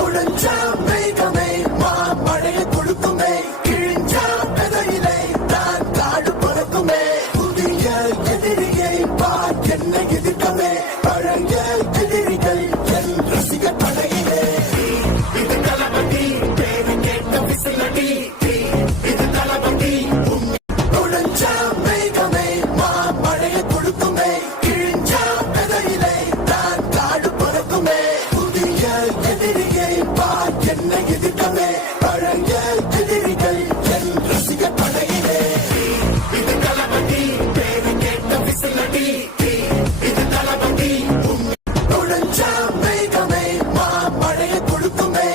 நுழைஞ்சா மேகமே மாமழையை கொடுக்குமே, கிழிஞ்சா விதையிலே தான் காடு பிறக்குமே. புதிய எதிரியை பார் என்னை எதிர்க்கவே, பழைய எதிரிகள் என் ரசிக படையிலே. இது தளபதி பேரு கேட்ட விசிலடி, இது தளபதி. நுழைஞ்சா மேகமே மாமழையை கொடுக்குமே, கிழிஞ்சா விதையிலே தான் காடு பிறக்குமே. புதிய எதிரியை பார் என்னை எதிர்க்கவே, பழைய எதிரிகள் என் ரசிக படையிலே. இது தளபதி பேரு கேட்ட விசிலடி, இது தளபதி. நுழைஞ்சா மேகமே மாமழையை கொடுக்குமே,